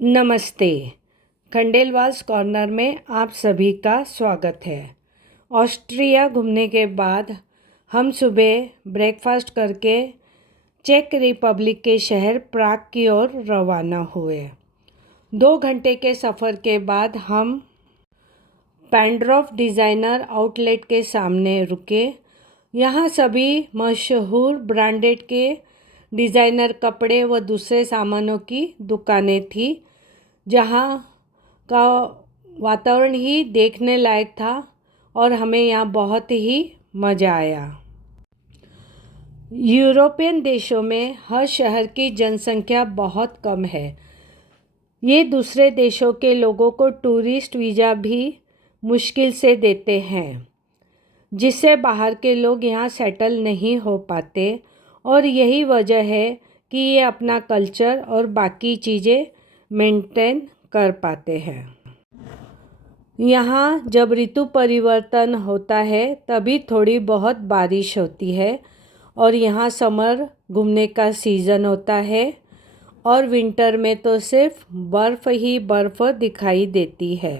नमस्ते। खंडेलवाल्स कॉर्नर में आप सभी का स्वागत है। ऑस्ट्रिया घूमने के बाद हम सुबह ब्रेकफास्ट करके चेक रिपब्लिक के शहर प्राग की ओर रवाना हुए। 2 घंटे के सफ़र के बाद हम पैंड्रॉफ डिज़ाइनर आउटलेट के सामने रुके। यहाँ सभी मशहूर ब्रांडेड के डिज़ाइनर कपड़े व दूसरे सामानों की दुकानें थी, जहाँ का वातावरण ही देखने लायक था और हमें यहाँ बहुत ही मज़ा आया। यूरोपियन देशों में हर शहर की जनसंख्या बहुत कम है। ये दूसरे देशों के लोगों को टूरिस्ट वीज़ा भी मुश्किल से देते हैं, जिससे बाहर के लोग यहाँ सेटल नहीं हो पाते और यही वजह है कि ये अपना कल्चर और बाकी चीज़ें मेंटेन कर पाते हैं। यहाँ जब ऋतु परिवर्तन होता है तभी थोड़ी बहुत बारिश होती है और यहाँ समर घूमने का सीज़न होता है और विंटर में तो सिर्फ बर्फ़ ही बर्फ़ दिखाई देती है।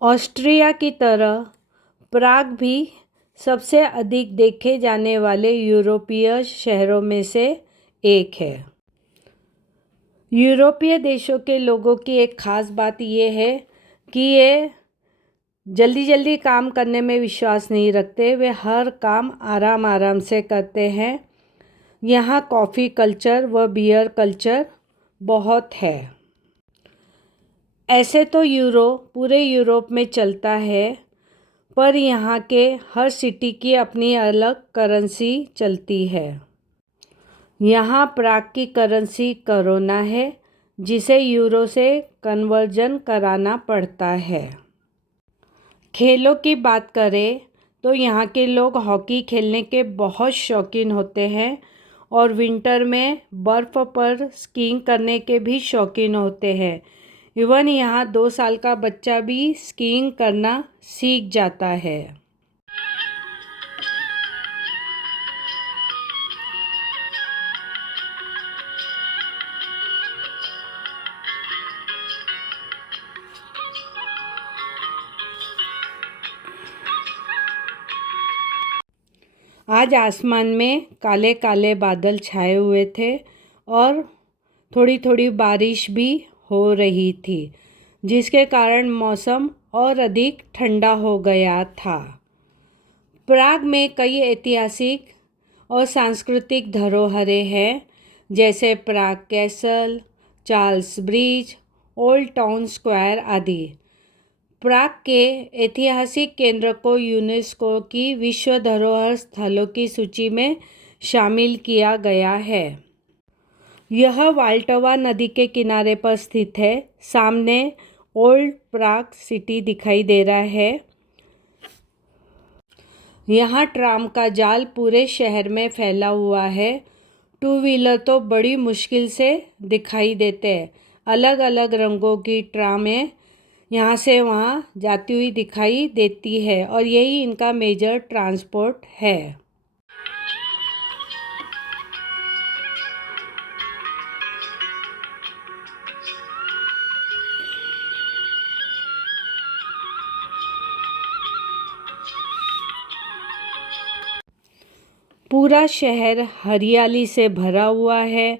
ऑस्ट्रिया की तरह प्राग भी सबसे अधिक देखे जाने वाले यूरोपीय शहरों में से एक है। यूरोपीय देशों के लोगों की एक ख़ास बात ये है कि ये जल्दी जल्दी काम करने में विश्वास नहीं रखते। वे हर काम आराम आराम से करते हैं। यहाँ कॉफ़ी कल्चर व बियर कल्चर बहुत है। ऐसे तो पूरे यूरोप में चलता है, पर यहाँ के हर सिटी की अपनी अलग करेंसी चलती है। यहाँ प्राग की करेंसी करोना है, जिसे यूरो से कन्वर्जन कराना पड़ता है। खेलों की बात करें तो यहाँ के लोग हॉकी खेलने के बहुत शौकीन होते हैं और विंटर में बर्फ़ पर स्कीइंग करने के भी शौकीन होते हैं। इवन यहाँ 2 साल का बच्चा भी स्कीइंग करना सीख जाता है। आज आसमान में काले काले बादल छाए हुए थे और थोड़ी थोड़ी बारिश भी हो रही थी, जिसके कारण मौसम और अधिक ठंडा हो गया था। प्राग में कई ऐतिहासिक और सांस्कृतिक धरोहरें हैं, जैसे Prague Castle, Charles Bridge, Old Town Square आदि। प्राग के ऐतिहासिक केंद्र को यूनेस्को की विश्व धरोहर स्थलों की सूची में शामिल किया गया है। यह वाल्टवा नदी के किनारे पर स्थित है। सामने ओल्ड प्राग सिटी दिखाई दे रहा है। यहाँ ट्राम का जाल पूरे शहर में फैला हुआ है। 2 व्हीलर तो बड़ी मुश्किल से दिखाई देते हैं। अलग अलग रंगों की ट्रामें यहाँ से वहाँ जाती हुई दिखाई देती है और यही इनका मेजर ट्रांसपोर्ट है। पूरा शहर हरियाली से भरा हुआ है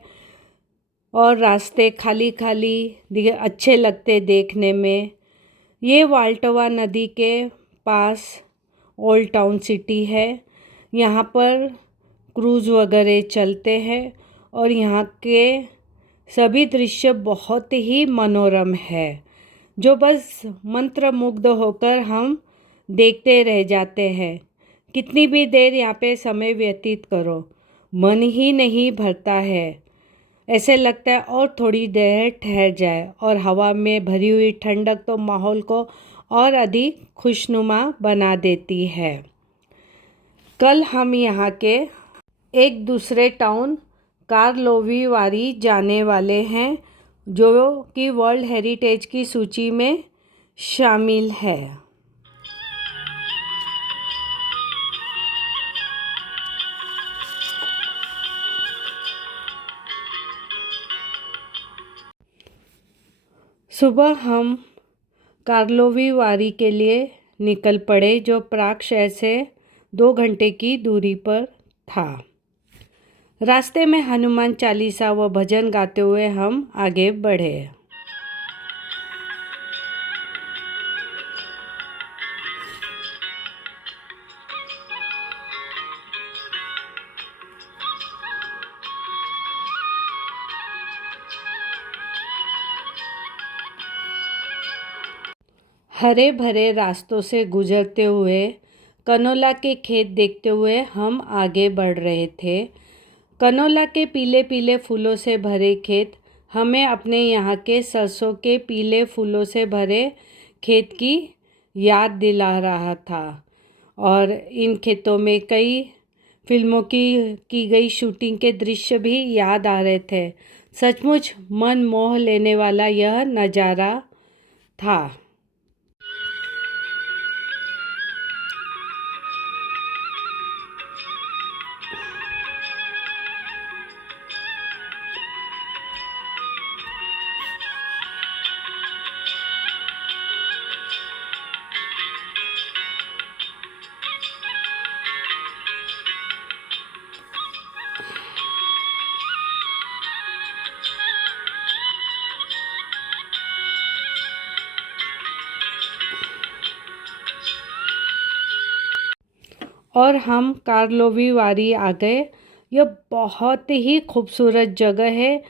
और रास्ते खाली खाली अच्छे लगते देखने में। ये वाल्टवा नदी के पास ओल्ड टाउन सिटी है। यहाँ पर क्रूज़ वगैरह चलते हैं और यहाँ के सभी दृश्य बहुत ही मनोरम है, जो बस मंत्रमुग्ध होकर हम देखते रह जाते हैं। कितनी भी देर यहाँ पे समय व्यतीत करो, मन ही नहीं भरता है। ऐसे लगता है और थोड़ी देर ठहर जाए और हवा में भरी हुई ठंडक तो माहौल को और अधिक खुशनुमा बना देती है। कल हम यहाँ के एक दूसरे टाउन कार्लोवी वारी जाने वाले हैं, जो कि वर्ल्ड हेरिटेज की सूची में शामिल है। सुबह हम कार्लोवी वारी के लिए निकल पड़े, जो प्राग शहर से 2 घंटे की दूरी पर था। रास्ते में हनुमान चालीसा व भजन गाते हुए हम आगे बढ़े। हरे भरे रास्तों से गुजरते हुए कनोला के खेत देखते हुए हम आगे बढ़ रहे थे। कनोला के पीले पीले फूलों से भरे खेत हमें अपने यहाँ के सरसों के पीले फूलों से भरे खेत की याद दिला रहा था, और इन खेतों में कई फिल्मों की गई शूटिंग के दृश्य भी याद आ रहे थे। सचमुच मन मोह लेने वाला यह नज़ारा था। और हम कार्लोवी वारी आ गए। यह बहुत ही खूबसूरत जगह है,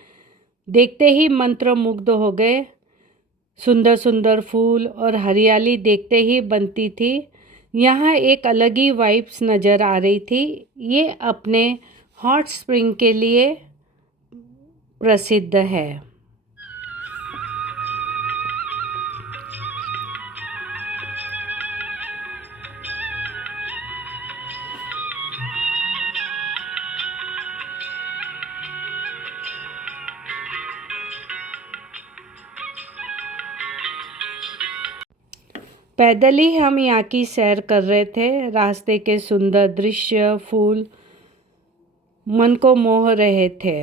देखते ही मंत्रमुग्ध हो गए। सुंदर सुंदर फूल और हरियाली देखते ही बनती थी। यहाँ एक अलग ही वाइब्स नज़र आ रही थी। ये अपने हॉट स्प्रिंग के लिए प्रसिद्ध है। पैदल ही हम यहाँ की सैर कर रहे थे। रास्ते के सुंदर दृश्य, फूल मन को मोह रहे थे।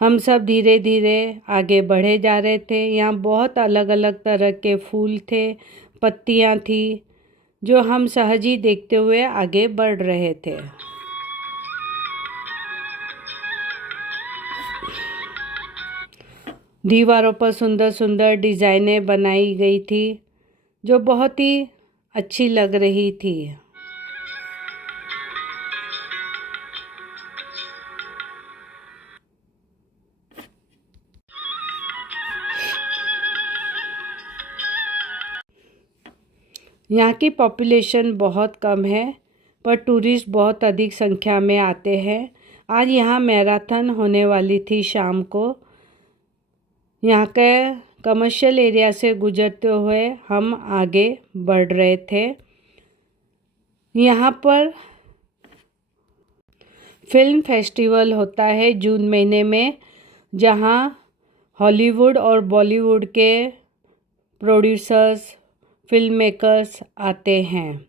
हम सब धीरे धीरे आगे बढ़े जा रहे थे। यहाँ बहुत अलग अलग तरह के फूल थे, पत्तियाँ थी, जो हम सहज ही देखते हुए आगे बढ़ रहे थे। दीवारों पर सुंदर सुंदर डिज़ाइनें बनाई गई थी, जो बहुत ही अच्छी लग रही थी। यहाँ की पॉपुलेशन बहुत कम है, पर टूरिस्ट बहुत अधिक संख्या में आते हैं। आज यहाँ मैराथन होने वाली थी शाम को। यहाँ के कमर्शियल एरिया से गुजरते हुए हम आगे बढ़ रहे थे। यहाँ पर फिल्म फेस्टिवल होता है जून महीने में, जहाँ हॉलीवुड और बॉलीवुड के प्रोड्यूसर्स, फिल्म मेकर्स आते हैं।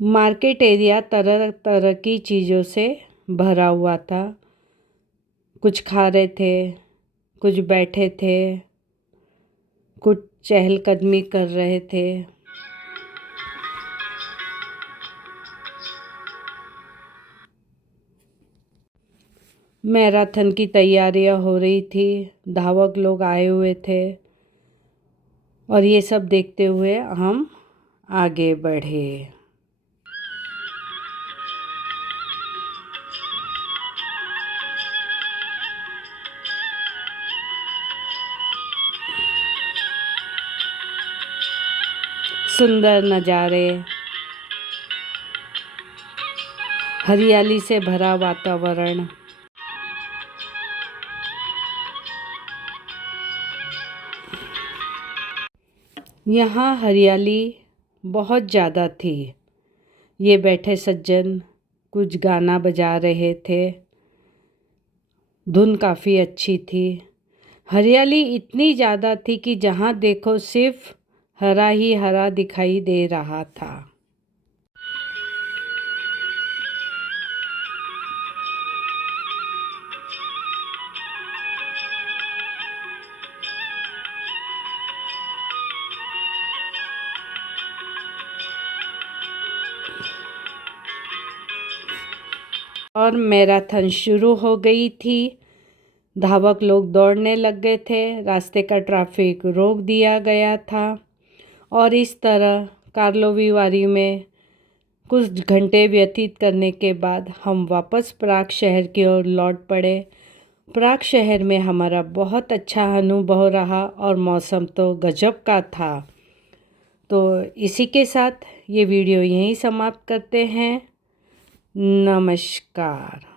मार्केट एरिया तरह तरह की चीज़ों से भरा हुआ था। कुछ खा रहे थे, कुछ बैठे थे, कुछ चहलकदमी कर रहे थे। मैराथन की तैयारियां हो रही थी, धावक लोग आए हुए थे और ये सब देखते हुए हम आगे बढ़े। सुंदर नज़ारे, हरियाली से भरा वातावरण। यहाँ हरियाली बहुत ज़्यादा थी। ये बैठे सज्जन कुछ गाना बजा रहे थे, धुन काफ़ी अच्छी थी। हरियाली इतनी ज़्यादा थी कि जहाँ देखो सिर्फ हरा ही हरा दिखाई दे रहा था। और मैराथन शुरू हो गई थी। धावक लोग दौड़ने लग गए थे, रास्ते का ट्रैफिक रोक दिया गया था और इस तरह कार्लोवी वारी में कुछ घंटे व्यतीत करने के बाद हम वापस प्राग शहर की ओर लौट पड़े। प्राग शहर में हमारा बहुत अच्छा अनुभव रहा और मौसम तो गजब का था। तो इसी के साथ ये वीडियो यहीं समाप्त करते हैं। नमस्कार।